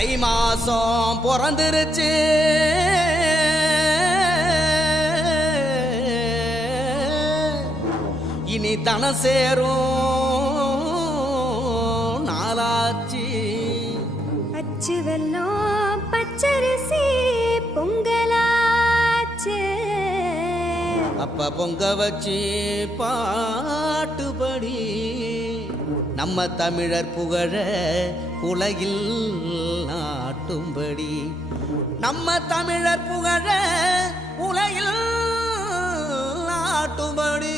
தை மாசம் பிறந்துருச்சு இனி தன சேரும் நாளாச்சு அச்சு வெல்லம் பச்சரிசி பொங்கலாச்சு அப்ப பொங்க வச்சு பாட்டுபடி நம்ம தமிழர் புகழ உலகில் நாட்டும்படி நம்ம தமிழர் புகழ உலகில் நாட்டும்படி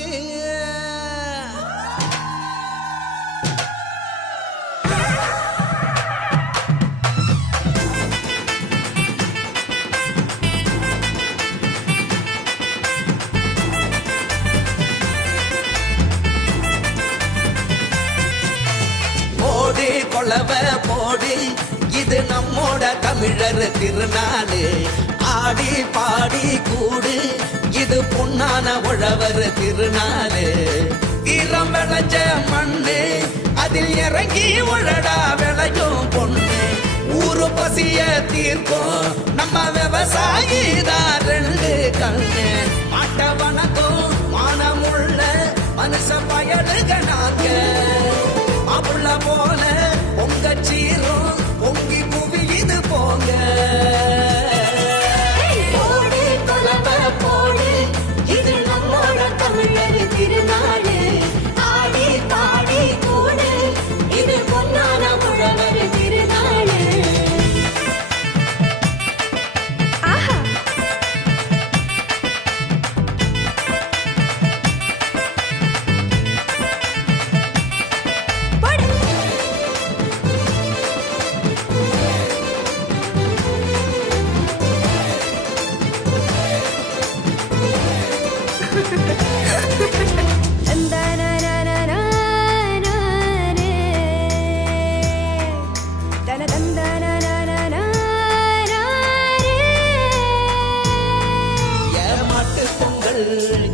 கொலவ போடி இது நம்மோட தமிழர் திருநாடு ஆடி பாடி கூடு இது பொன்னான உழவர் திருநாடு வீரம் விளைஞ்ச மண்ணு அதில் இறங்கி உழடா விளையும் பொண்ணு ஊரு பசிய தீர்க்கும் நம்ம விவசாயி தான் ரெண்டு கண்ணு மாட்ட வணக்கம் மானமுள்ள மனுஷ பயலுக நாங்க மாப்புள்ள போல பொங்க சீரும் பொங்கி குவியுது போங்க போடு கொலவ போடு இது நம்மோட தமிழர் திருநாடு ஆடி பாடி கூடு இது பொன்னான உழவர் திருநாடு ஆஹா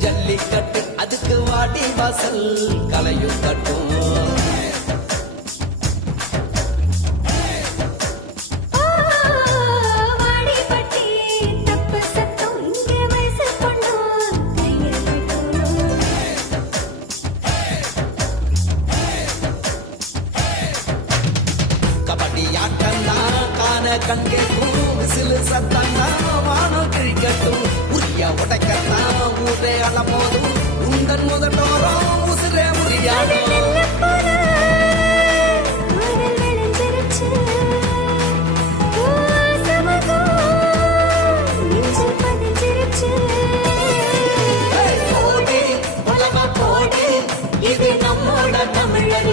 ஜல்லிக்கட்டு அதுக்கு வாடி வாசல் கலையும் கட்டும் கபடி ஆட்டம்தான் காண கண்கேக்கும் சிலு சத்தம்தான் வானம் கிழிக்கட்டும் உரிய உடைக்கத்தான் ஊரே அலமோதும் உந்தன் முதட்டோரம் உசுரே உரியாடும் போடு கொலவ போடு இது நம்மோட தமிழர்